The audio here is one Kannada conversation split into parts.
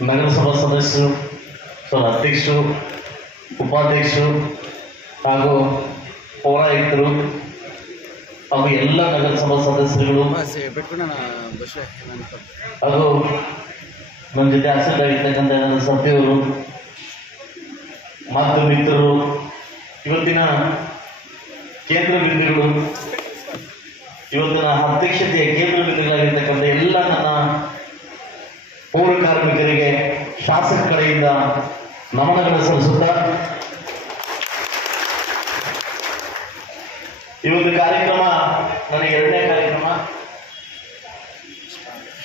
ನಗರಸಭಾ ಸದಸ್ಯರು ಸರ್ ಅಧ್ಯಕ್ಷರು ಉಪಾಧ್ಯಕ್ಷರು ಹಾಗೂ ಪೌರಾಯುಕ್ತರು ಹಾಗೂ ಎಲ್ಲ ನಗರಸಭಾ ಸದಸ್ಯರುಗಳು ಹಾಗೂ ನಮ್ಮ ಜೊತೆ ಆಸಕ್ತರಾಗಿರ್ತಕ್ಕಂಥ ನನ್ನ ಸದ್ಯವರು ಮಾಧ್ಯಮ ಮಿತ್ರರು ಇವತ್ತಿನ ಕೇಂದ್ರ ಬಿಂದುಗಳು ಇವತ್ತಿನ ಅಧ್ಯಕ್ಷತೆಯ ಕೇಂದ್ರ ಎಲ್ಲ ನನ್ನ ಪೌರ ಕಾರ್ಮಿಕರಿಗೆ ಶಾಸಕ ಕಡೆಯಿಂದ ನಮನಗಳು ಸಲ್ಲಿಸುತ್ತಾ ಒಂದು ಕಾರ್ಯಕ್ರಮ ನನ್ನ ಎರಡನೇ ಕಾರ್ಯಕ್ರಮ.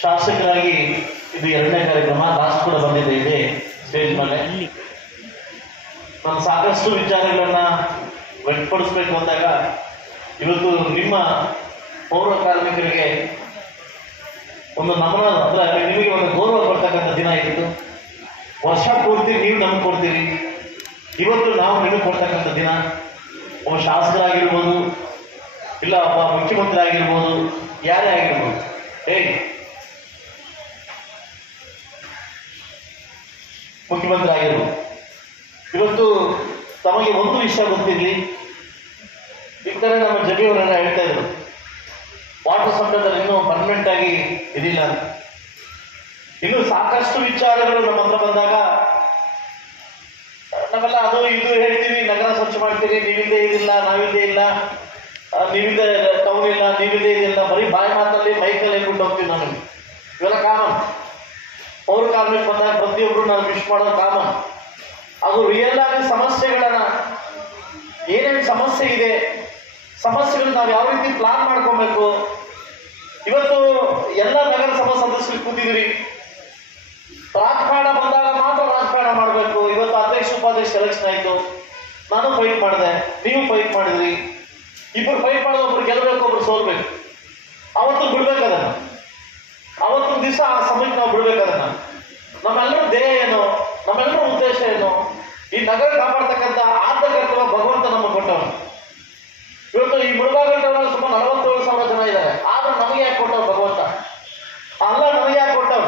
ಶಾಸಕರಾಗಿ ಇದು ಎರಡನೇ ಕಾರ್ಯಕ್ರಮ, ಲಾಸ್ಟ್ ಕೂಡ ಬಂದಿದೆ ಇದೆ ಸ್ಟೇಜ್ ಮೇಲೆ. ನಾನು ಸಾಕಷ್ಟು ವಿಚಾರಗಳನ್ನ ವ್ಯಕ್ತಪಡಿಸ್ಬೇಕು ಅಂದಾಗ, ಇವತ್ತು ನಿಮ್ಮ ಪೌರ ಕಾರ್ಮಿಕರಿಗೆ ಒಂದು ನಮನ, ಅಂದ್ರೆ ನಿಮಗೆ ಒಂದು ಗೌರವ ಕೊಡ್ತಕ್ಕಂಥ ದಿನ ಇತ್ತು. ವರ್ಷ ಪೂರ್ತಿ ನೀವು ನಮ್ಗೆ ಕೊಡ್ತೀರಿ. ಇವತ್ತು ನಾವು ನಿಮಗೆ ಕೊಡ್ತಕ್ಕಂಥ ದಿನ. ಒಬ್ಬ ಶಾಸಕರಾಗಿರ್ಬೋದು, ಇಲ್ಲ ಒಬ್ಬ ಮುಖ್ಯಮಂತ್ರಿ ಆಗಿರ್ಬೋದು, ಯಾರೇ ಆಗಿರ್ಬೋದು. ಏಯ್! ಮುಖ್ಯಮಂತ್ರಿ ಆಗಿರ್ಬೋದು. ಇವತ್ತು ತಮಗೆ ಒಂದು ವಿಷಯ ಗೊತ್ತಿರಲಿ. ಈ ನಮ್ಮ ಜಗಿಯವರೆಲ್ಲ ಹೇಳ್ತಾ ಇದ್ರು ವಾಟರ್ ಸಂಕಟದಲ್ಲಿ ಇನ್ನೂ ಪರ್ಮನೆಂಟ್ ಆಗಿ ಇದಿಲ್ಲ. ಇನ್ನು ಸಾಕಷ್ಟು ವಿಚಾರಗಳು ನಮ್ಮ ಹತ್ರ ಬಂದಾಗ, ನಾವೆಲ್ಲ ಅದು ಇದು ಹೇಳ್ತೀವಿ, ನಗರ ಸ್ವಚ್ಛ ಮಾಡ್ತೀರಿ ನೀವಿಂದೇ ಇದಿಲ್ಲ ನಾವಿಂದೇ ಇಲ್ಲ ನೀವಿಂದ ಟೌನ್ ಇಲ್ಲ ನೀವಿಂದೇ ಇದಿಲ್ಲ ಬರೀ ಬಾಯಿ ಮಾತಲ್ಲಿ ಮೈಕಲ್ಲಿ ಹೇಳ್ಬಿಟ್ಟು ಹೋಗ್ತೀವಿ ನಮಗೆ ಇವೆಲ್ಲ ಕಾಮನ್ ಪೌರ ಕಾರ್ಮಿಕ ಬಂದಾಗ ಪ್ರತಿಯೊಬ್ಬರು ನಾನು ವಿಶ್ ಮಾಡೋ ಕಾಮನ್ ಅದು ರಿಯಲ್ ಆಗಿ ಸಮಸ್ಯೆಗಳನ್ನ, ಏನೇನು ಸಮಸ್ಯೆ ಇದೆ ಸಮಸ್ಯೆಗಳನ್ನ ನಾವು ಯಾವ ರೀತಿ ಪ್ಲಾನ್ ಮಾಡ್ಕೊಬೇಕು ಇವತ್ತು ಎಲ್ಲ ನಗರಸಭಾ ಸದಸ್ಯರು ಕೂತಿದ್ರಿ ರಾಜಕಾರಣ ಬಂದಾಗ ಮಾತ್ರ ರಾಜಕಾರಣ ಮಾಡಬೇಕು. ಇವತ್ತು ಅಧ್ಯಕ್ಷ, ಉಪಾಧ್ಯಕ್ಷ ಎಲೆಕ್ಷನ್ ಆಯ್ತು. ನಾನು ಫೈಟ್ ಮಾಡಿದೆ. ನೀವು ಫೈಟ್ ಮಾಡಿದ್ರಿ. ಇಬ್ಬರು ಫೈಟ್ ಮಾಡಿದ ಒಬ್ರು ಗೆಲ್ಲಬೇಕು ಒಬ್ರು ಸೋಲ್ಬೇಕು. ಅವತ್ತು ಬಿಡ್ಬೇಕು ಅವತ್ತು ದಿವಸ ಆ ಸಮಯಕ್ಕೆ ನಾವು ಬಿಡ್ಬೇಕದನ್ನ ನಮ್ಮೆಲ್ಲರ ಧ್ಯೇಯ ಏನು? ನಮ್ಮೆಲ್ಲರ ಉದ್ದೇಶ ಏನು? ಈ ನಗರ ಕಾಪಾಡ್ತಕ್ಕಂಥ ಆದ್ಯ ಕರ್ತವ್ಯ ಭಗವಂತ ನಮಗೆ ಕೊಟ್ಟವನು ಇವತ್ತು ಈ ಮುಳುಬಾಗಟ್ಟವರಲ್ಲಿ ಸುಮಾರು ನಲವತ್ತೇಳು ಸಾವಿರ ಜನ ಇದ್ದಾರೆ ಆದ್ರೂ ನಮಗೆ ಯಾಕೆ ಕೊಟ್ಟವ್ ಭಗವಂತ ಅಲ್ಲ ನಮಗೆ ಯಾಕೆ ಕೊಟ್ಟವ್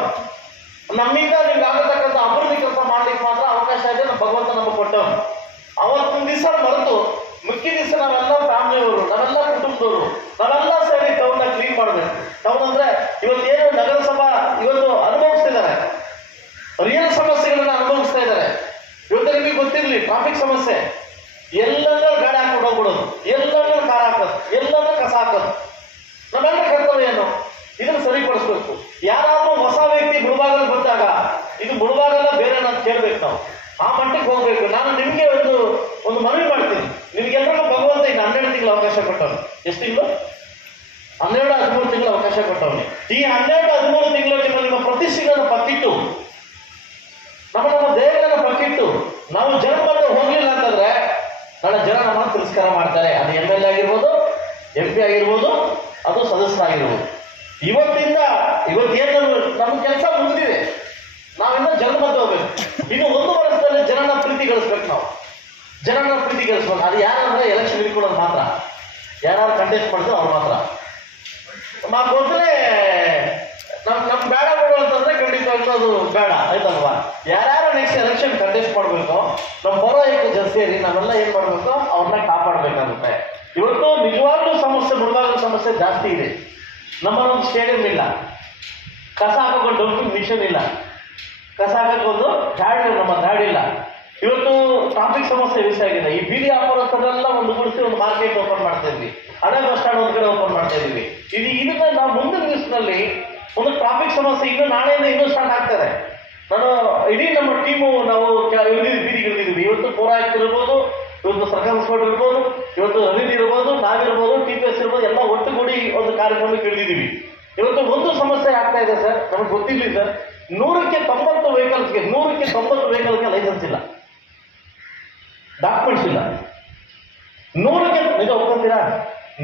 ಆಗತಕ್ಕಂಥ ಅಭಿವೃದ್ಧಿ ಕೆಲಸ ಮಾಡ್ಲಿಕ್ಕೆ ಮಾತ್ರ ಅವಕಾಶ ಇದೆ ನಮ್ಮ ಭಗವಂತ ನಮಗೆ ಕೊಟ್ಟವನು ಅವತ್ತೊಂದು ದಿವಸ ಮರೆತು ಮುಖ್ಯ ದಿವಸ ನಾವೆಲ್ಲ ಫ್ಯಾಮಿಲಿಯವರು, ನಾವೆಲ್ಲ ಕುಟುಂಬದವರು, ನಾವೆಲ್ಲ ಸೇರಿ ಟೌನ್ನ ಕ್ಲೀನ್ ಮಾಡಬೇಕು. ಟೌನ್ ಅಂದ್ರೆ ಇವತ್ತೇನು ನಗರಸಭಾ ಇವತ್ತು ಅನುಭವಿಸ್ತಿದ್ದಾರೆ. ರಿಯಲ್ ಸಮಸ್ಯೆಗಳನ್ನ ಅನುಭವಿಸ್ತಾ ಇದ್ದಾರೆ. ಇವತ್ತು ನಿಮಗೆ ಗೊತ್ತಿರಲಿ ಟ್ರಾಫಿಕ್ ಸಮಸ್ಯೆ. ಎಲ್ಲಂದ್ರೆ ಗಾಡಿ ಹಾಕೊಂಡು ಹೋಗ್ಬಿಡೋದು. ಎಲ್ಲಂದ್ರೆ ಕಾರ್ ಹಾಕೋದು. ಎಲ್ಲಂದ್ರೆ ಕಸ ಹಾಕೋದು. ನಮ್ಮೆಲ್ಲರ ಕರ್ತವ್ಯ ಏನು ಇದನ್ನು ಸರಿಪಡಿಸ್ಬೇಕು ಯಾರಾದ್ರೂ ಹೊಸ ವ್ಯಕ್ತಿ ಮುಳುಬಾಗಲು ಬಂದಾಗ ಇದು ಮುಳುಬಾಗಲ್ಲ ಬೇರೆ ಅಂತ ಕೇಳ್ಬೇಕು ನಾವು ಆ ಮಟ್ಟಕ್ಕೆ ಹೋಗ್ಬೇಕು ನಾನು ನಿಮಗೆ ಒಂದು ಒಂದು ಮನವಿ ಮಾಡ್ತೀನಿ ನಿಮ್ಗೆಲ್ಲರಿಗೂ ಭಗವಂತ ಇನ್ನು ಹನ್ನೆರಡು ತಿಂಗಳು ಅವಕಾಶ ಕೊಟ್ಟವನು ಎಷ್ಟು ತಿಂಗಳು ಹನ್ನೆರಡು ಹದಿಮೂರು ತಿಂಗಳು ಅವಕಾಶ ಕೊಟ್ಟವನು ಈ ಹನ್ನೆರಡು ಹದಿಮೂರು ತಿಂಗಳು ನಿಮ್ಮ ನಿಮ್ಮ ಪ್ರತಿಷ್ಠೆಗಳನ್ನು ಪಕ್ಕಿಟ್ಟು ನಮ್ಮ ನಮ್ಮ ದೇಹಗಳನ್ನ ಪಕ್ಕಿಟ್ಟು ನಾವು ಜನ ಬಂದು ಹೋಗ್ಲಿಲ್ಲ ಅಂತಂದ್ರೆ ನಾಳೆ ಜನ ನಮ್ಮನ್ನು ತಿರಸ್ಕಾರ ಮಾಡ್ತಾರೆ. ಅದು ಎಂ ಎಲ್ ಎ ಆಗಿರ್ಬೋದು ಎಂ ಪಿ ಆಗಿರ್ಬೋದು, ಅದು ಸದಸ್ಯರಾಗಿರ್ಬೋದು. ಇವತ್ತಿಂದ ಇವತ್ತೇನು ನಮ್ಮ ಕೆಲಸ ಮುಗಿದಿದೆ. ನಾವೆಲ್ಲ ಜನ ಬಂದು ಹೋಗ್ಬೇಕು. ಇನ್ನು ಒಂದು ವರ್ಷದಲ್ಲಿ ಜನನ ಪ್ರೀತಿ ಗಳಿಸ್ಬೇಕು ನಾವು. ಜನನ ಪ್ರೀತಿ ಗಳಿಸ್ಬೇಕು. ಅದು ಯಾರಂದ್ರೆ ಎಲೆಕ್ಷನ್ ಇಟ್ಕೊಳ್ಳೋದು ಮಾತ್ರ. ಯಾರು ಕಂಟೆಸ್ಟ್ ಮಾಡ್ತಾರೆ ಅವ್ರು ಮಾತ್ರ. ನಾ ಮೊದಲೇ ನಮ್ ನಮ್ ಬೇಡ ಬಿಡು ಅಂತಂದ್ರೆ ಅದು ಬೇಡ, ಆಯ್ತಲ್ವಾ? ಯಾರ್ಯಾರು ನೆಕ್ಸ್ಟ್ ಎಲೆಕ್ಷನ್ ಕಂಟೆಸ್ಟ್ ಮಾಡಬೇಕು ನಮ್ಮ ಪೌರಾಯುಕ್ತ ಜನ ಸೇರಿ ನಾವೆಲ್ಲ ಏನ್ ಮಾಡ್ಬೇಕು, ಅವ್ರನ್ನ ಕಾಪಾಡ್ಬೇಕಾಗುತ್ತೆ. ಇವತ್ತು ನಿಜವಾಗ್ಲೂ ಸಮಸ್ಯೆ ಮುಳುಗಾಗಲು ಸಮಸ್ಯೆ ಜಾಸ್ತಿ ಇದೆ. ನಮ್ಮಲ್ಲೊಂದು ಸ್ಟೇಡಿಯಂ ಇಲ್ಲ. ಕಸ ಹಾಕೊಂಡು ಮಿಷನ್ ಇಲ್ಲ. ಕಸ ಹಾಕೋದು ಗಾಡಿ ನಮ್ಮ ಗಾಡಿ ಇಲ್ಲ. ಇವತ್ತು ಟ್ರಾಫಿಕ್ ಸಮಸ್ಯೆ ವಿಷಯ ಆಗಿದೆ. ಈ ಬೀದಿ ವ್ಯಾಪಾರಸ್ಥರೆಲ್ಲ ಒಂದು ಗುಡಿಸಿ ಒಂದು ಮಾರ್ಕೆಟ್ ಓಪನ್ ಮಾಡ್ತಾ ಇದ್ವಿ. ಹಳೆ ಬಸ್ ಸ್ಟ್ಯಾಂಡ್ ಒಂದು ಕಡೆ ಓಪನ್ ಮಾಡ್ತಾ ಇದೀವಿ. ಇದು ಇದನ್ನ ನಾವು ಮುಂದಿನ ದಿವಸದಲ್ಲಿ ಒಂದು ಟ್ರಾಫಿಕ್ ಸಮಸ್ಯೆ ಇನ್ನು ನಾಳೆಯಿಂದ ಇನ್ನೂ ಸ್ಟಾರ್ಟ್ ಆಗ್ತದೆ. ನಾನು ಇಡೀ ನಮ್ಮ ಟೀಮು ನಾವು ಕೇಳಿದೀವಿ ಇಳಿದಿದ್ದೀವಿ ಬೀದಿಗೆ ಇಳಿದಿದ್ದೀವಿ ಇವತ್ತು ಪೌರಾಯುಕ್ತರು ಇರ್ಬೋದು, ಇವತ್ತು ಸರ್ಕಾರ ಸ್ಪೋರ್ಟ್ ಇರ್ಬೋದು, ಇವತ್ತು ರವೀಂದ್ರ ಇರ್ಬೋದು, ನಾವಿರ್ಬೋದು ಟಿ ಪಿ ಎಸ್ ಇರ್ಬೋದು, ಎಲ್ಲ ಒಟ್ಟುಗೂಡಿ ಒಂದು ಕಾರ್ಯಕ್ರಮಕ್ಕೆ ಇಳಿದಿದ್ದೀವಿ. ಇವತ್ತು ಒಂದು ಸಮಸ್ಯೆ ಆಗ್ತಾ ಇದೆ ಸರ್, ನಮಗೆ ಗೊತ್ತಿರಲಿ ಸರ್. ನೂರಕ್ಕೆ ತೊಂಬತ್ತು ವೆಹಿಕಲ್ಸ್ಗೆ ನೂರಕ್ಕೆ ತೊಂಬತ್ತು ವೆಹಿಕಲ್ಗೆ ಲೈಸೆನ್ಸ್ ಇಲ್ಲ. ಡಾಕ್ಯುಮೆಂಟ್ಸ್ ಇಲ್ಲ. ನೂರಕ್ಕೆ ಇದು ಒಪ್ಕೊಂತೀರಾ?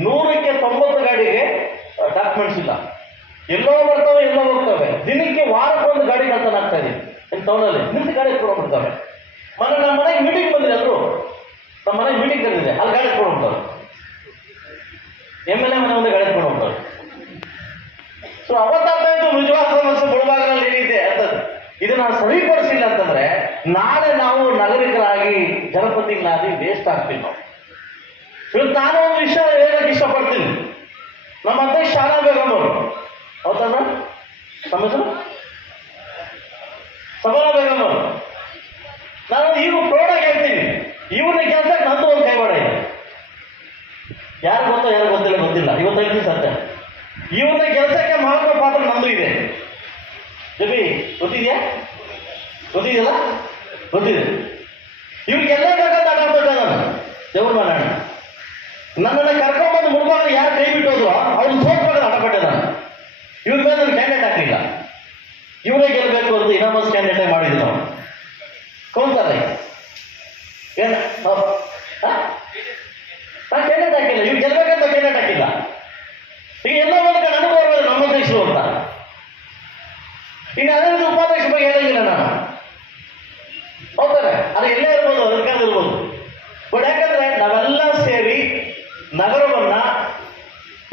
ನೂರಕ್ಕೆ ತೊಂಬತ್ತು ಗಾಡಿಗೆ ಡಾಕ್ಯುಮೆಂಟ್ಸ್ ಇಲ್ಲ. ಎಲ್ಲೋ ಬರ್ತವೆ, ಎಲ್ಲೋ ಹೋಗ್ತವೆ ದಿನಕ್ಕೆ ವಾರಕ್ಕೊಂದು ಗಾಡಿ ಕಳ್ತನ ಆಗ್ತಾ ಇದೆ. ಟೌನಲ್ಲಿ ನಿಂತು ಗಾಡಿ ಕೊಡ್ಬಿಡ್ತವೆ ಮನೆ ನಮ್ಮ ಮನೆಗೆ ಮೀಟಿಂಗ್ ಬಂದಿದೆ ಎಲ್ಲರೂ ನಮ್ಮ ಮನೆಗೆ ಮೀಟಿಂಗ್ ಬಂದಿದೆ ಅಲ್ಲಿ ಗಾಡಿ ಕೊಡೋಗ್ತಾರೆ ಎಂ ಎಲ್ ಎ ಮನೆ ಮುಂದೆ ಗಾಡಿ ಕೊಡೋಗ್ತಾರೆ ಸೊ ಅವತ್ತಾಗ್ತಾ ಇತ್ತು ನಿಜವಾದ ಸಮಸ್ಯೆ ಮುಳುಬಾಗಿಲಲ್ಲಿ ಏನಿದೆ ಅಂತ ಇದು ನಾನು ಸರಿಪಡಿಸಿಲ್ಲ ಅಂತಂದ್ರೆ, ನಾಳೆ ನಾವು ನಾಗರಿಕರಾಗಿ ಜನಪ್ರತಿನಿಧಿ ವೇಸ್ಟ್ ಆಗ್ತೀವಿ ನಾವು. ಇವತ್ತು ನಾನು ಒಂದು ವಿಷಯ ಹೇಳಕ್ಕೆ ಇಷ್ಟಪಡ್ತೀನಿ. ನಮ್ಮ ಅಧ್ಯಕ್ಷ ಶಾಲಾ ಬೇಗಂ ಹೌದಲ್ಲ ನಮ್ಮ ಸಮಾಧಾನ ನಾನು ಇವ್ರು ಪ್ರೌಢಾಗಿ ಹೇಳ್ತೀನಿ. ಇವನ ಕೆಲಸ ನಂದು ಒಂದು ಕೈವಾಡ ಯಾರು ಗೊತ್ತೋ, ಯಾರು ಗೊತ್ತಿಲ್ಲ ಗೊತ್ತಿಲ್ಲ. ಇವತ್ತು ಹೇಳ್ತೀನಿ ಸತ್ಯ. ಇವನ ಕೆಲಸಕ್ಕೆ ಮಹತ್ವ ಪಾತ್ರ ನಂದು ಇದೆ. ಜಬಿ ಗೊತ್ತಿದೆಯಾ? ಗೊತ್ತಿದೆಯಲ್ಲ? ಗೊತ್ತಿದೆ. ಇವ್ರಿಗೆಲ್ಲ ಬೇಕಾದ ಆಟ ಆಡ್ತಾ ನಾನು ದೇವ್ರ ಮಾಡೋಣ ನನ್ನನ್ನು ಕರ್ಕೊಂಡ್ಬಂದು ಮುಳುಗಾಗ ಯಾರು ಕೈ ಬಿಟ್ಟೋದು ಅವ್ರನ್ನ ಸೋತ್ಬೇಕು ಆಟಪಟ್ಟೆ ನಾನು ಇವ್ರ ಮೇಲೆ ನಾನು ಕ್ಯಾಂಡಿಡೇಟ್ ಹಾಕಲಿಲ್ಲ ಇವರೇ ಗೆಲ್ಲಬೇಕು ಅಂತ ಇನಾಮಸ್ ಕ್ಯಾಂಡಿಡೇಟ್ ಮಾಡಿದ್ರು ನಾವು ಕೌಂತಾರೆ ಏನ ನಾನು ಕ್ಯಾಂಡಿಡೇಟ್ ಹಾಕಿಲ್ಲ ಇವ್ರು ಗೆಲ್ಬೇಕಂತ ಕ್ಯಾಂಡಿಡೇಟ್ ಹಾಕಿಲ್ಲ ಈಗ ಎಲ್ಲ ಒಂದು ಕಡೆ ಅನುಭವ ಅಧ್ಯಕ್ಷರು ಅಂತ. ಇನ್ನು ಅನಂತ ಉಪಾದೇಶ ಬಗ್ಗೆ ಹೇಳಂಗಿಲ್ಲ ನಾನು. ಹೌದಾರೆ ಅದು ಎಲ್ಲೇ ಇರ್ಬೋದು ಅಧಿಕಾರ ಇರ್ಬೋದು. ಬಟ್ ಯಾಕಂದ್ರೆ ನಾವೆಲ್ಲ ಸೇರಿ ನಗರವನ್ನ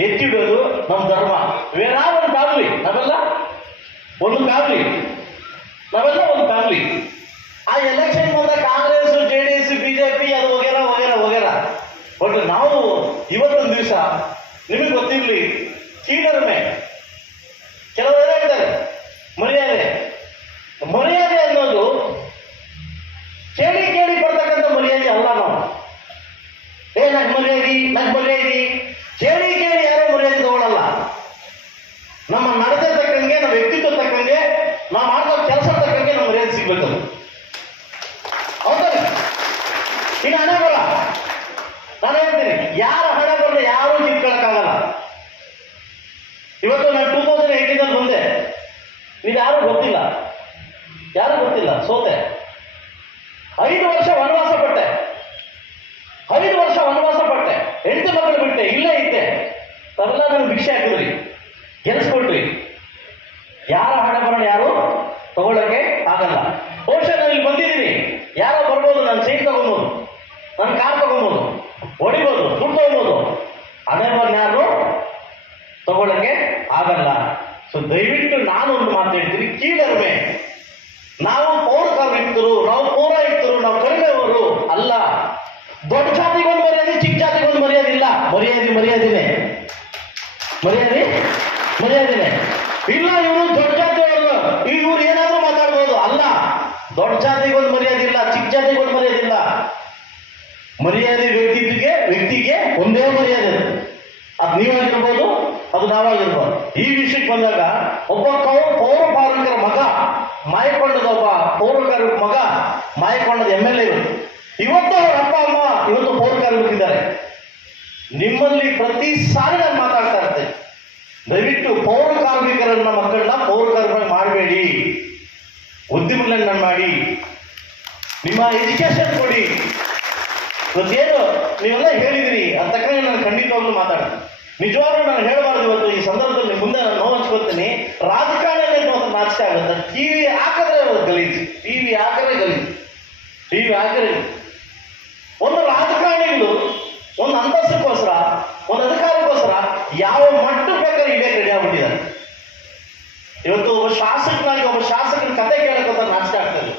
ಎತ್ತಿಡೋದು ನಮ್ಮ ಧರ್ಮ. ನಾವು ಒಂದು ಫ್ಯಾಮಿಲಿ ನಾವೆಲ್ಲ ಒಂದು ಫ್ಯಾಮಿಲಿ ನಾವೆಲ್ಲ ಒಂದು ಫ್ಯಾಮಿಲಿ ಆ ಎಲೆಕ್ಷನ್ ಬಂದ Congress, J D S BJP ಅದು ವಗೇರ ವಗೇರ ವಗೇರ ಬಟ್ ನಾವು ಇವತ್ತೊಂದು ದಿವಸ, ನಿಮಗೆ ಗೊತ್ತಿರಲಿ ಕೀಳರಿಮೆ ಕೆಲವರು ಹೇಳ್ತಾರೆ ಮರ್ಯಾದೆ ಮರ್ಯಾದೆ ಅನ್ನೋದು ಕೇಳಿ ಕೇಳಿ ಬರ್ತಕ್ಕಂಥ ಮರ್ಯಾದೆ ಅಲ್ಲ ನಾವು ಏ ನಗ್ ಮರ್ಯಾದಿ ನಗ್ ಮರ್ಯಾದಿ ಕೇಳಿ ಕೇಳಿ ಯಾರು ಮರ್ಯಾದೆ ತಗೊಳ್ಳಲ್ಲ ನಮ್ಮ ನಡತೆ ತಕ್ಕಂಗೆ ನಮ್ಮ ವ್ಯಕ್ತಿತ್ವ ತಕ್ಕಂಗೆ ನಾವು ಮಾಡೋ ಕೆಲಸ ತಕ್ಕಂಗೆ ನಮ್ಮ ಮರ್ಯಾದೆ ಸಿಗ್ಬೇಕು ಅದು ಹೌದಾ ಇನ್ನು ಹಣ ಬರಲ್ಲ ನಾನು ಹೇಳ್ತೀನಿ, ಯಾರ ಹಣ ಬರಲಿ ಯಾರು ಕಿತ್ಕೊಳಕ್ಕಾಗಲ್ಲ. ಇವತ್ತು ನಾನು ಟೂ ತೌಸಂಡ್ ಏಯ್ಟೀನಲ್ಲಿ ಮುಂದೆ ನೀವು ಯಾರು ಗೊತ್ತಿಲ್ಲ. ಯಾರು ಗೊತ್ತಿಲ್ಲ? ಸೋತೆ. ಐದು ವರ್ಷ ವನವಾಸ ಪಟ್ಟೆ ಐದು ವರ್ಷ ವನವಾಸ ಪಟ್ಟೆ ಹೆಂಡತಿ ಮಕ್ಕಳು ಬಿಟ್ಟೆ, ಇಲ್ಲೇ ಇದ್ದೆ. ತವೆಲ್ಲ ನನಗೆ ಭಿಕ್ಷೆ ಹಾಕಿದ್ರಿ ಗೆಲ್ಸ್ಕೊಟ್ರಿ ಯಾರ ಹಣ ಬರೋಣ ಯಾರು ತಗೊಳ್ಳಕ್ಕೆ ಆಗಲ್ಲ ಬಹುಶಃ ನಾನು ಇಲ್ಲಿ ಬಂದಿದ್ದೀನಿ ಯಾರೋ ಬರ್ಬೋದು ನಾನು ಸೈಟ್ ತಗೊಬೋದು ನನ್ನ ಕಾರ್ ತಗೊಬೋದು ಹೊಡಿಬೋದು ದುಡ್ಡು ತಗೊಬೋದು ಹಣೆ ಬರೋಣ ಯಾರು ತಗೊಳ್ಳಕ್ಕೆ ಆಗಲ್ಲ ಸೊ ದಯವಿಟ್ಟು ನಾನು ಒಂದು ಮಾತು ಹೇಳ್ತೀನಿ ಕೀಳರಿಮೆ ನಾವು ಪೌರ ಕಾರ್ಮಿಕರು ನಾವು ಪೌರಾಯುಕ್ತರು ನಾವು ಕಡಿಮೆಯವರು ಅಲ್ಲ ದೊಡ್ಡ ಜಾತಿಗೊಂದು ಮರ್ಯಾದೆ ಚಿಕ್ಕ ಜಾತಿಗೊಂದು ಮರ್ಯಾದೆ ಇಲ್ಲ ಮರ್ಯಾದೆ ಮರ್ಯಾದೆನೆ ಮರ್ಯಾದೆ ಮರ್ಯಾದೆನೆ ಇಲ್ಲ ಇವರು ದೊಡ್ಡ ಜಾತಿಯವರು ಇವ್ರು ಏನಾದ್ರೂ ಮಾತಾಡ್ಬೋದು ಅಲ್ಲ ದೊಡ್ಡ ಜಾತಿಗೊಂದು ಮರ್ಯಾದೆ ಇಲ್ಲ ಚಿಕ್ಕ ಜಾತಿಗೊಂದು ಮರ್ಯಾದೆ ಇಲ್ಲ ಮರ್ಯಾದೆ ವ್ಯಕ್ತಿಗೆ ವ್ಯಕ್ತಿಗೆ ಒಂದೇ ಮರ್ಯಾದೆ ಅದು ನೀವಾಗಿರ್ಬೋದು ಅದು ನಾವಾಗಿರ್ಬೋದು ಈ ವಿಷಯಕ್ಕೆ ಬಂದಾಗ ಒಬ್ಬ ಕೌ ಪೌರ ಕಾರ್ಮಿಕರ ಮಗ ಮಾಯಕೊಂಡದ ಒಬ್ಬ ಪೌರ ಕಾರ್ಮಿಕ ಮಗ ಮಾಯಕೊಂಡದ ಎಂ ಎಲ್ ಎ ಇವತ್ತು ಅವ್ರ ಅಪ್ಪ ಅಮ್ಮ ಇವತ್ತು ಪೌರ ಕಾರ್ಮಿಕರಿದ್ದಾರೆ ನಿಮ್ಮಲ್ಲಿ ಪ್ರತಿ ಸಾರಿ ನಾನು ಮಾತಾಡ್ತಾ ಇರ್ತೇನೆ ದಯವಿಟ್ಟು ಪೌರ ಕಾರ್ಮಿಕರನ್ನ ಮಕ್ಕಳನ್ನ ಪೌರ ಕಾರ್ಮಿಕ ಮಾಡಬೇಡಿ. ಉದ್ಯಮಗಳನ್ನ ಮಾಡಿ. ನಿಮ್ಮ ಎಜುಕೇಶನ್ ಕೊಡಿ. ಇವತ್ತೇನು ನೀವೆಲ್ಲ ಹೇಳಿದಿರಿ, ಅದ್ ನಾನು ಖಂಡಿತವಾಗ್ಲೂ ಮಾತಾಡ್ತೀನಿ. ನಿಜವಾಗ್ಲೂ ನಾನು ಹೇಳಬಾರ್ದು ಇವತ್ತು ಈ ಸಂದರ್ಭದಲ್ಲಿ ಮುಂದೆ ನಾನು ನೋವು ಹಂಚ್ಕೊಳ್ತೀನಿ. ರಾಜಕಾರಣ ನಾಚಿಕೆ ಆಗುತ್ತೆ. ಟಿವಿ ಹಾಕಿದ್ರೆ ಅದು ಗಲೀಜು. ಟಿವಿ ಹಾಕಿದ್ರೆ ಗಲೀಜು. ಟಿವಿ ಹಾಕಿದ್ರೆ ಒಂದು ರಾಜಕಾರಣಿಗಳು, ಒಂದು ಅಂತಸ್ತಕ್ಕೋಸ್ಕರ ಒಂದು ಅಧಿಕಾರಕ್ಕೋಸ್ಕರ ಯಾವ ಮಟ್ಟಕ್ಕೆ ಬೇಕಾದ್ರೆ ಇಲ್ಲೇ ರೆಡಿ ಆಗ್ಬಿಟ್ಟಿದ್ದಾರೆ? ಇವತ್ತು ಒಬ್ಬ ಶಾಸಕನಾಗಿ ಒಬ್ಬ ಶಾಸಕನ ಕತೆ ಕೇಳಕ್ಕಂತ ನಾಚಿಕೆ ಆಗ್ತದೆ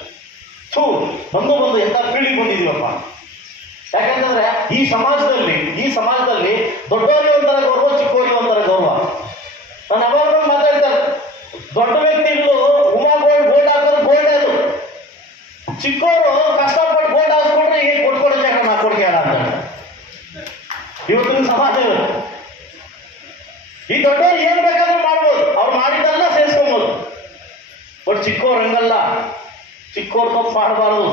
ಥೂ, ಬಂದು ಬಂದು ಎಂತ ಪೀಳಿಗೆ ಬಂದಿದೀವಪ್ಪ ಯಾಕಂತಂದ್ರೆ ಈ ಸಮಾಜದಲ್ಲಿ ಈ ಸಮಾಜದಲ್ಲಿ ದೊಡ್ಡವರಿಗೆ ಒಂಥರ ಗೌರವ ಚಿಕ್ಕವರಿಗೆ ಒಂಥರ ಗೌರವ ನಾನು ಯಾವಾಗಲೂ ಮಾತಾಡ್ತಾರೆ ದೊಡ್ಡ ವ್ಯಕ್ತಿಗಳು ಉಮಾ ಗೋಲ್ಡ್ ಗೋಲ್ಡ್ ಹಾಕೋದು ಗೋಲ್ಡ್ ಅದು ಚಿಕ್ಕವರು ಕಷ್ಟಪಟ್ಟು ಗೋಲ್ಡ್ ಹಾಕ್ಸ್ಕೊಂಡ್ರೆ ಈಗ ಕೊಟ್ಕೊಡೋ ಜಾಗ ನಾ ಕೊಡ್ಕೆ ಅಂತ ಇವತ್ತಿನ ಸಮಾಜ ಇವತ್ತು. ಈ ದೊಡ್ಡವರು ಏನ್ ಬೇಕಾದ್ರೂ ಮಾಡ್ಬೋದು ಅವ್ರು ಮಾಡಿದ್ದೆಲ್ಲ ಸೇರಿಸ್ಕೊಬೋದು ಬಟ್ ಚಿಕ್ಕವ್ರು ಹಂಗಲ್ಲ ಚಿಕ್ಕವ್ರು ತಪ್ಪು ಮಾಡಬಾರ್ದು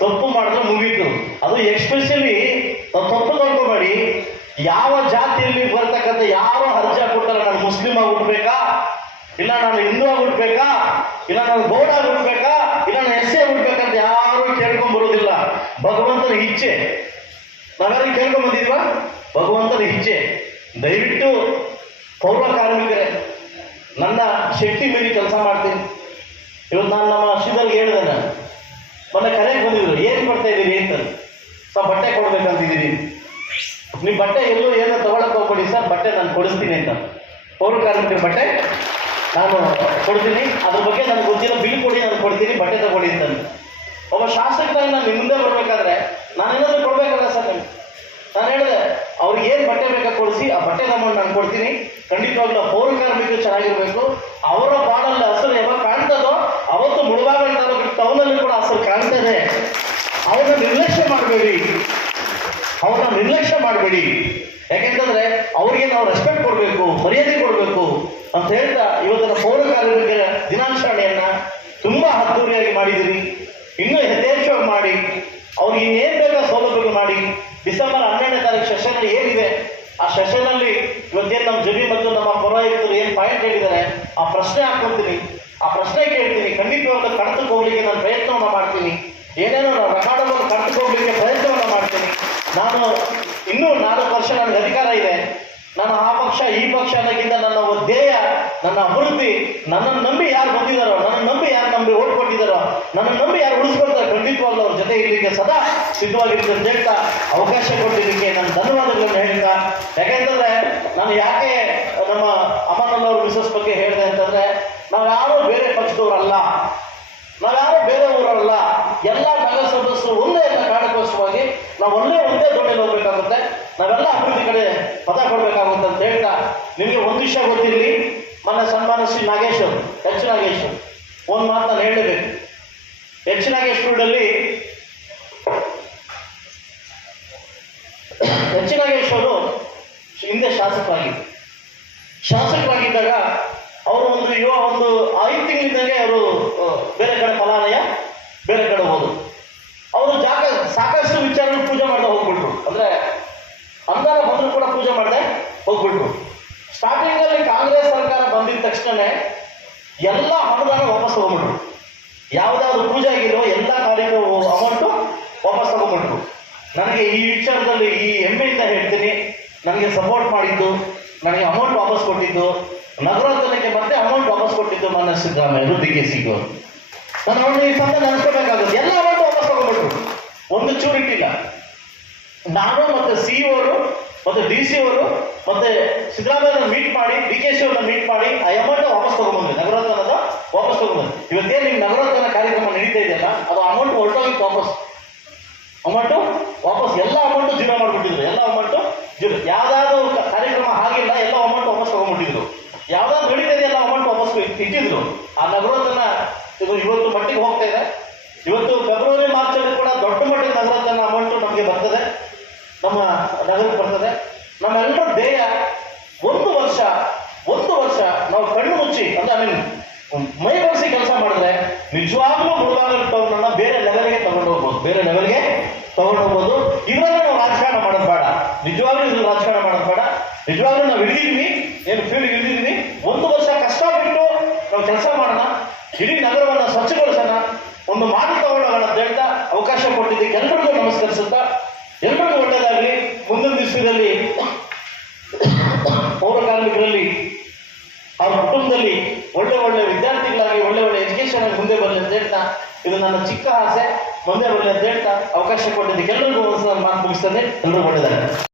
ತಪ್ಪು ಮಾಡಿದ್ರೆ ಮುಗೀತು ಅದು ಎಸ್ಪೆಷಲಿ ತಪ್ಪು ತಿಳ್ಕೊಬೇಡಿ ಯಾವ ಜಾತಿಯಲ್ಲಿ ಬರ್ತಕ್ಕಂಥ ಯಾವ ಅರ್ಜಿ ಕೊಟ್ಟರೆ ನಾನು ಮುಸ್ಲಿಂ ಆಗಿ ಹುಟ್ಬೇಕಾ? ಇಲ್ಲ ನಾನು ಹಿಂದೂ ಆಗಿ ಹುಟ್ಬೇಕಾ? ಇಲ್ಲ ನಾನು ಗೌಡ ಆಗಿ ಹುಟ್ಬೇಕಾ? ಇಲ್ಲ ನಾನು ಎಸ್ ಎ ಹುಟ್ಬೇಕಂತ ಯಾರು ಕೇಳ್ಕೊಂಡ್ ಬರೋದಿಲ್ಲ. ಭಗವಂತನ ಇಚ್ಛೆ. ನಾವೆಲ್ಲ ಕೇಳ್ಕೊಂಡ್ ಬಂದಿದ್ವಾ? ಭಗವಂತನ ಇಚ್ಛೆ. ದಯವಿಟ್ಟು ಪೌರ ಕಾರ್ಮಿಕರೇ, ನನ್ನ ಶಕ್ತಿ ಮೀರಿ ಕೆಲಸ ಮಾಡ್ತೀನಿ. ಇವತ್ತು ನಾನು ನಮ್ಮ ಶಿದಲ್ಲಿ ಹೇಳಿದೆ ನಾನು. ಮೊನ್ನೆ ಕರೆಗೆ ಬಂದಿದ್ರು, ಏನು ಕೊಡ್ತಾ ಇದ್ದೀರಿ ಅಂತ. ಸ್ವಲ್ಪ ಬಟ್ಟೆ ಕೊಡ್ಬೇಕಂತಿದ್ದೀರಿ ನೀವು ಬಟ್ಟೆ ಎಲ್ಲೂ ಏನೋ ತಗೊಳಕ್ ಹೋಗ್ಬೇಡಿ ಸರ್, ಬಟ್ಟೆ ನಾನು ಕೊಡಿಸ್ತೀನಿ ಅಂತ. ಪೌರ ಕಾರ್ಮಿಕರ ಬಟ್ಟೆ ನಾನು ಕೊಡ್ತೀನಿ. ಅದ್ರ ಬಗ್ಗೆ ನನಗೆ ಗೊತ್ತಿರೋ ಬಿಲ್ ಕೊಡಿ, ನಾನು ಕೊಡ್ತೀನಿ, ಬಟ್ಟೆ ತಗೊಳ್ಳಿ ಅಂತ ಒಬ್ಬ ಶಾಸಕರಾಗಿ ನಾನು ನಿಮ್ಮ ಮುಂದೆ ಬರಬೇಕಾದ್ರೆ ನಾನೇನಾದ್ರೂ ಕೊಡ್ಬೇಕಲ್ಲ ಸರ್ ನಿಮ್ಗೆ ನಾನು ಹೇಳಿದೆ, ಅವ್ರಿಗೆ ಏನು ಬಟ್ಟೆ ಬೇಕಾ ಕೊಡಿಸಿ, ಆ ಬಟ್ಟೆ ನಮ್ಮ ನಾನು ಕೊಡ್ತೀನಿ. ಖಂಡಿತವಾಗ್ಲೂ ಪೌರ ಕಾರ್ಮಿಕರು ಚೆನ್ನಾಗಿರ್ಬೇಕು. ಅವರ ಬಾಳಲ್ಲಿ ಹಸಿರು ಯಾವಾಗ ಕಾಣ್ತದೋ ಅವತ್ತು ಮುಳುಬಾಗಿಲು ತಾಲೂಕು ಟೌನಲ್ಲಿ ಕೂಡ ಹಸಿರು ಕಾಣ್ತದೆ ಅವ್ರನ್ನ ನಿರ್ಲಕ್ಷ್ಯ ಮಾಡಬೇಡಿ ಅವ್ರನ್ನ ನಿರ್ಲಕ್ಷ್ಯ ಮಾಡಬೇಡಿ ಯಾಕೆಂತಂದ್ರೆ ಅವ್ರಿಗೆ ನಾವು ರೆಸ್ಪೆಕ್ಟ್ ಕೊಡಬೇಕು ಮರ್ಯಾದೆ ಕೊಡಬೇಕು ಅಂತ ಹೇಳ್ತಾ ಇವತ್ತಿನ ಪೌರ ಕಾರ್ಮಿಕರ ದಿನಾಚರಣೆಯನ್ನ ತುಂಬಾ ಅದ್ದೂರಿಯಾಗಿ ಮಾಡಿದಿರಿ ಇನ್ನೂ ಯಥೇಚ್ಛವಾಗಿ ಮಾಡಿ ಅವ್ರಿಗೆ ಇನ್ನೇನ್ ಬೇಕಾ ಸೌಲಭ್ಯಗಳು ಮಾಡಿ ಡಿಸೆಂಬರ್ ಹನ್ನೆರಡನೇ ತಾರೀಕು ಸೆಷನ್ ಏನಿದೆ ಆ ಸೆಷನ್ ಅಲ್ಲಿ ಇವತ್ತೇನು ನಮ್ಮ ಜಮಿ ಮತ್ತು ನಮ್ಮ ಪುರೋಹಿತರು ಏನ್ ಪಾಯಿಂಟ್ ಹೇಳಿದ್ದಾರೆ? ಆ ಪ್ರಶ್ನೆ ಹಾಕೊಂತೀನಿ ಆ ಪ್ರಶ್ನೆ ಕೇಳ್ತೀನಿ ಖಂಡಿತವಾಗ್ಲೂ ಕಡತಕ್ಕೆ ಹೋಗ್ಲಿಕ್ಕೆ ನಾನು ಪ್ರಯತ್ನವನ್ನ ಮಾಡ್ತೀನಿ ಏನೇನೋ ನಾವು ರೆಕಾರ್ಡನ್ನು ಕಡತಕ್ಕೆ ಹೋಗ್ಲಿಕ್ಕೆ ಪ್ರಯತ್ನವನ್ನ ಮಾಡ್ತೀನಿ ನಾನು ಇನ್ನೂ ನಾಲ್ಕು ವರ್ಷ ನನಗೆ ಅಧಿಕಾರ ಇದೆ ನಾನು ಆ ಪಕ್ಷ ಈ ಪಕ್ಷ ಅನ್ನೋಕ್ಕಿಂತ ನನ್ನ ಒಂದು ಧ್ಯೇಯ ನನ್ನ ಅಭಿವೃದ್ಧಿ ನನ್ನನ್ನು ನಂಬಿ ಯಾರು ಬಂದಿದ್ದಾರೋ ನನ್ನ ನಂಬಿ ಯಾರು ನಂಬಿ ಓಟ್ ಕೊಟ್ಟಿದ್ದಾರೋ ನನ್ನ ನಂಬಿ ಯಾರು ಉಳಿಸ್ಕೊಳ್ತಾರೆ ಖಂಡಿತವಾಗ್ಲೂ ಅವ್ರ ಜೊತೆ ಇರಲಿಕ್ಕೆ ಸದಾ ಸಿದ್ಧವಾಗಿರುತ್ತೆ ಅಂತ ಹೇಳ್ತಾ ಅವಕಾಶ ಕೊಟ್ಟಿದ್ದಕ್ಕೆ ನಾನು ಧನ್ಯವಾದಗಳನ್ನು ಹೇಳ್ತಾ. ಯಾಕೆಂತಂದ್ರೆ ನಾನು ಯಾಕೆ ನಮ್ಮ ಅಮರನಲ್ಲವ್ರ ಮಿಸಸ್ ಬಗ್ಗೆ ಹೇಳಿದೆ ಅಂತಂದ್ರೆ ನಾವು ಯಾರು ಬೇರೆ ಪಕ್ಷದವರಲ್ಲ. ನಾವ್ಯಾರು ಬೇರೆ ಊರಲ್ಲ. ಎಲ್ಲ ನಗರ ಸದಸ್ಯರು ಒಂದೇ ಎಲ್ಲ ಕಾರಣಕ್ಕೋಸ್ಕರವಾಗಿ ನಾವು ಒಂದೇ ಒಂದೇ ದೋಣಿಯಲ್ಲಿ ಹೋಗ್ಬೇಕಾಗುತ್ತೆ. ನಾವೆಲ್ಲ ಅಭಿವೃದ್ಧಿ ಕಡೆ ಪದ ಕೊಡ್ಬೇಕಾಗುತ್ತೆ ಅಂತ ಹೇಳ್ತಾ. ನಿಮಗೆ ಒಂದು ವಿಷಯ ಗೊತ್ತಿರಲಿ ನನ್ನ ಸನ್ಮಾನ ಶ್ರೀ ನಾಗೇಶ್ ಅವರು, ಎಚ್ ನಾಗೇಶ್ ಒಂದು ಮಾತು ನಾನು ಹೇಳಬೇಕು ಎಚ್ ನಾಗೇಶ್ ಎಚ್ ಹಿಂದೆ ಶಾಸಕರಾಗಿದ್ದರು. ಶಾಸಕರಾಗಿದ್ದಾಗ ಅವರು ಒಂದು ಯುವ ಒಂದು ಐದು ತಿಂಗಳಿಂದಾಗೆ ಅವರು ಬೇರೆ ಕಡೆ ಫಲಾಲಯ, ಬೇರೆ ಕಡೆ ಹೋದರು. ಅವರು ಜಾಗ ಸಾಕಷ್ಟು ವಿಚಾರ ಪೂಜೆ ಮಾಡ್ತಾ ಹೋಗ್ಬಿಟ್ರು. ಅಂದ್ರೆ ಅಂದಾರ ಬಂದ್ರು ಕೂಡ ಪೂಜೆ ಮಾಡದೆ ಹೋಗ್ಬಿಟ್ರು. ಸ್ಟಾರ್ಟಿಂಗ್ ಅಲ್ಲಿ ಕಾಂಗ್ರೆಸ್ ಸರ್ಕಾರ ಬಂದಿದ ತಕ್ಷಣನೇ ಎಲ್ಲ ಅನುದಾನ ವಾಪಸ್ ತಗೊಂಡ್ಬಿಟ್ರು. ಯಾವುದಾದ್ರು ಪೂಜೆ ಆಗಿರೋ ಎಲ್ಲ ಕಾರ್ಯಕ್ರಮ ಅಮೌಂಟು ವಾಪಸ್ ತಗೊಂಡ್ಬಿಟ್ರು. ನನಗೆ ಈ ವಿಚಾರದಲ್ಲಿ ಈ ಹೆಮ್ಮೆಯಿಂದ ಹೇಳ್ತೀನಿ. ನನಗೆ ಸಪೋರ್ಟ್ ಮಾಡಿದ್ದು, ನನಗೆ ಅಮೌಂಟ್ ವಾಪಸ್ ಕೊಟ್ಟಿದ್ದು ನಗರೋತ್ಥಾನಕ್ಕೆ ಮತ್ತೆ ಅಮೌಂಟ್ ವಾಪಸ್ ಕೊಟ್ಟಿದ್ದು ಮನ ಸಿದ್ದರಾಮಯ್ಯರು ಡಿ ಕೆ ಸಿಗು ನಾನು ಅವನು ಈ ಸಂಬಂಧ ನೆನೆಸ್ಕೋಬೇಕಾಗುತ್ತೆ ಎಲ್ಲ ಅಮೌಂಟ್ ವಾಪಸ್ ತಗೊಂಡ್ಬಿಟ್ರು. ಒಂದು ಚೂರು ಇಟ್ಟಿಲ್ಲ. ನಾನು ಮತ್ತೆ ಸಿ ಅವರು, ಮತ್ತೆ ಡಿ ಸಿ ಅವರು, ಮತ್ತೆ ಸಿದ್ದರಾಮಯ್ಯನ ಮೀಟ್ ಮಾಡಿ, ಡಿ ಕೆ ಸಿ ಅವ್ರನ್ನ ಮೀಟ್ ಮಾಡಿ, ಆ ಅಮೌಂಟ್ ವಾಪಸ್ ತಗೊಂಡ್ಬಂದೆ ನಗರೋತ್ಥಾನದ ವಾಪಸ್ ತಗೊಂಡ್ಬಂದೆ ಇವತ್ತೇನು ನಿಮ್ಗೆ ನಗರೋತ್ಥಾನ ಕಾರ್ಯಕ್ರಮ ನಡೀತಾ ಇದೆಯಲ್ಲ, ಅದು ಅಮೌಂಟ್ ಹೊರಟೋಗಿ ವಾಪಸ್. ಅಮೌಂಟು ವಾಪಸ್ ಎಲ್ಲ ಅಮೌಂಟು ಜೀರೋ ಮಾಡಿಬಿಟ್ಟಿದ್ರು ಎಲ್ಲ ಅಮೌಂಟು ಜೀರೋ ಯಾವ್ದಾದ್ರು ಕಾರ್ಯಕ್ರಮ ಆಗಿಲ್ಲ, ಎಲ್ಲ ಅಮೌಂಟ್ ವಾಪಸ್ ತಗೊಂಡ್ಬಿಟ್ಟಿದ್ರು. ಯಾವ್ದಾದ್ರು ನಡೀತಾ ಇದೆ ಎಲ್ಲ ಅಮೌಂಟ್ ವಾಪಸ್ ಇಟ್ಟಿದ್ರು. ಆ ನಗರತನ ಇದು ಇವತ್ತು ಮಟ್ಟಿಗೆ ಹೋಗ್ತಾ ಇದೆ. ಇವತ್ತು ಫೆಬ್ರವರಿ ಮಾರ್ಚ್ ಅಲ್ಲಿ ಕೂಡ ದೊಡ್ಡ ಮಟ್ಟದ ನಗರತನ ಅಮೌಂಟ್ ನಮಗೆ ಬರ್ತದೆ. ನಮ್ಮ ನಗರಕ್ಕೆ ಬರ್ತದೆ. ನಮ್ಮೆಲ್ಲರ ಧ್ಯೇಯ ಒಂದು ವರ್ಷ ಒಂದು ವರ್ಷ ನಾವು ಕಣ್ಣು ಮುಚ್ಚಿ, ಅಂದ್ರೆ ಐ ಮೀನ್ ಮೈ ಬರೆಸಿ ಕೆಲಸ ಮಾಡಿದ್ರೆ ನಿಜವಾಗ್ಲೂ ಮುಳುಗಾಗಲ್ ಟೌನ್ ಬೇರೆ ಲೆವೆಲ್ಗೆ ತಗೊಂಡು ಹೋಗ್ಬೋದು. ಬೇರೆ ಲೆವೆಲ್ಗೆ ತಗೊಂಡು ಹೋಗ್ಬೋದು. ಇದರಲ್ಲಿ ನಾವು ರಾಜಕಾರಣ ಮಾಡೋದು ನಿಜವಾಗ್ಲೂ ಇದನ್ನು ರಾಜಕಾರಣ ಮಾಡೋದು ಬೇಡ. ನಿಜವಾಗ್ಲೂ ನಾವು ಹಿಡಿದಿದ್ವಿ ಏನು ಫೀಲ್ಡ್ ಹಿಡಿದಿದ್ವಿ ಒಂದು ವರ್ಷ ಕಷ್ಟಪಟ್ಟು ನಾವು ಕೆಲಸ ಮಾಡೋಣ. ಇಡೀ ನಗರವನ್ನ ಸ್ವಚ್ಛಗೊಳಿಸೋಣ. ಒಂದು ಮಾತು ತಗೊಳ್ಳೋಣ ಅಂತ ಹೇಳ್ತಾ ಅವಕಾಶ ಕೊಟ್ಟಿದ್ದಕ್ಕೆ ಎಲ್ರಿಗೂ ನಮಸ್ಕರಿಸುತ್ತಾ, ಎಲ್ರಿಗೂ ಒಳ್ಳೆಯದಾಗಲಿ. ಮುಂದಿನ ದಿವಸದಲ್ಲಿ ಪೌರ ಕಾರ್ಮಿಕರಲ್ಲಿ ಅವ್ರ ಕುಟುಂಬದಲ್ಲಿ ಒಳ್ಳೆ ಒಳ್ಳೆ ವಿದ್ಯಾರ್ಥಿಗಳಾಗಿ, ಒಳ್ಳೆ ಒಳ್ಳೆ ಎಜುಕೇಶನ್ ಆಗಿ ಮುಂದೆ ಬರಲಿ ಅಂತ ಹೇಳ್ತಾ, ಇದು ನನ್ನ ಚಿಕ್ಕ ಆಸೆ. ಮುಂದೆ ಬರಲಿ ಅಂತ ಹೇಳ್ತಾ ಅವಕಾಶ ಕೊಟ್ಟಿದ್ದಕ್ಕೆ ಎಲ್ಲರಿಗೂ ಒಂದು ಸಲ ಮಾತು ಮುಗಿಸ್ತದೆ ಎಲ್ಲರೂ ಒಳ್ಳೆಯದಾಗಲಿ.